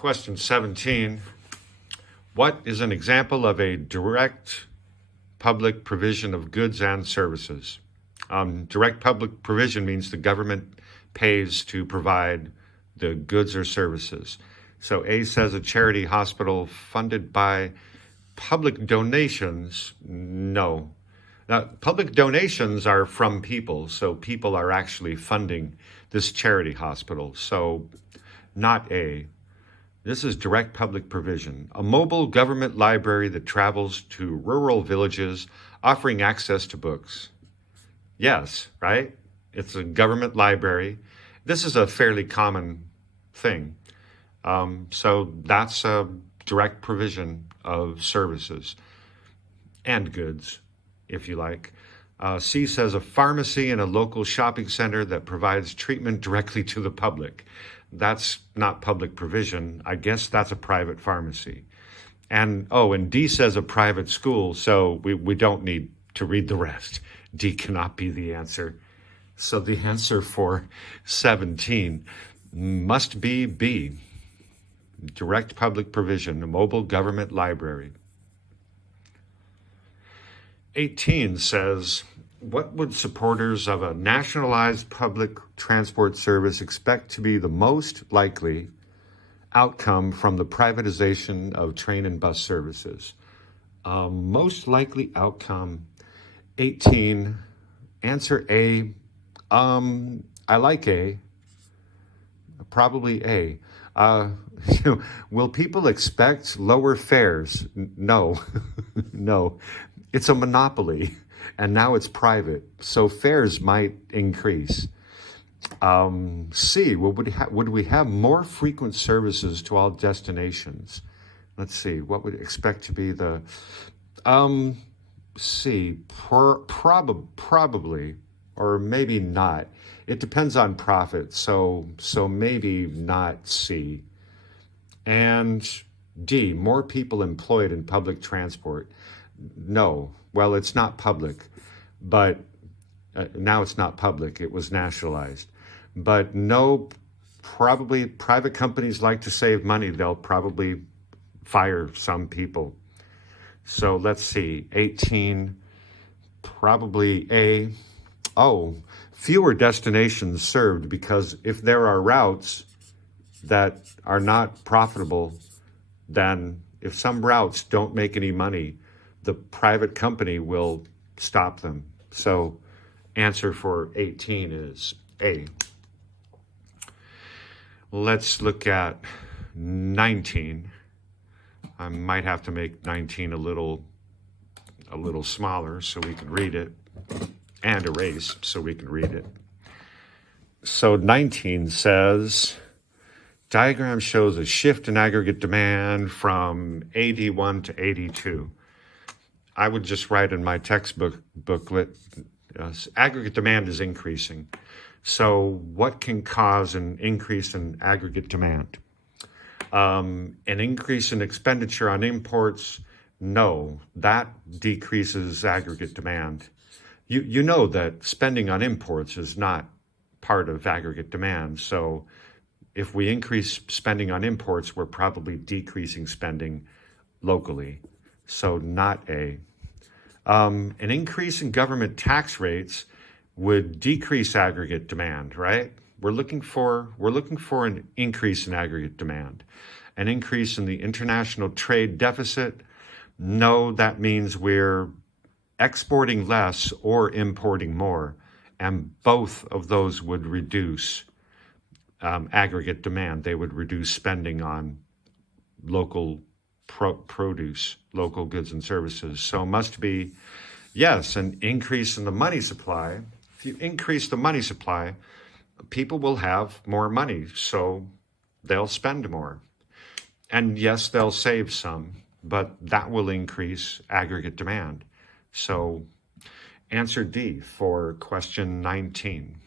Question 17. What is an example of a direct public provision of goods and services? Direct public provision means the government pays to provide the goods or services. So A says a charity hospital funded by public donations. No. Now, public donations are from people, so people are actually funding this charity hospital. So not A. This is direct public provision. A mobile government library that travels to rural villages offering access to books. Yes, right? It's a government library. This is a fairly common thing. So that's a direct provision of services and goods, if you like. C says a pharmacy in a local shopping center that provides treatment directly to the public. That's not public provision. I guess that's a private pharmacy. And D says a private school, so we don't need to read the rest. D cannot be the answer. So the answer for 17 must be B. Direct public provision, a mobile government library. 18 says, what would supporters of a nationalized public transport service expect to be the most likely outcome from the privatization of train and bus services? Most likely outcome, 18, answer A. I like A, probably A. Will people expect lower fares? No, no. It's a monopoly, and now it's private, so fares might increase. C, would we have more frequent services to all destinations? Let's see, what would expect to be the C, probably, or maybe not. It depends on profit, so maybe not C. And D, more people employed in public transport. No, well, it's not public, but now it's not public, it was nationalized. But no, probably private companies like to save money. They'll probably fire some people. So let's see, 18, probably A. Fewer destinations served, because if there are routes that are not profitable, then if some routes don't make any money, the private company will stop them. So answer for 18 is A. Let's look at 19. I might have to make 19 a little smaller so we can read it, and erase so we can read it. So 19 says, diagram shows a shift in aggregate demand from AD1 to AD2. I would just write in my textbook booklet, aggregate demand is increasing. So what can cause an increase in aggregate demand? An increase in expenditure on imports? No, that decreases aggregate demand. You know that spending on imports is not part of aggregate demand. So if we increase spending on imports, we're probably decreasing spending locally. So not A. An increase in government tax rates would decrease aggregate demand, right? We're looking for an increase in aggregate demand. An increase in the international trade deficit? No, that means we're exporting less or importing more, and both of those would reduce aggregate demand. They would reduce spending on local produce, local goods and services. So must be, yes, an increase in the money supply. If you increase the money supply, people will have more money, so they'll spend more. And yes, they'll save some, but that will increase aggregate demand. So answer D for question 19.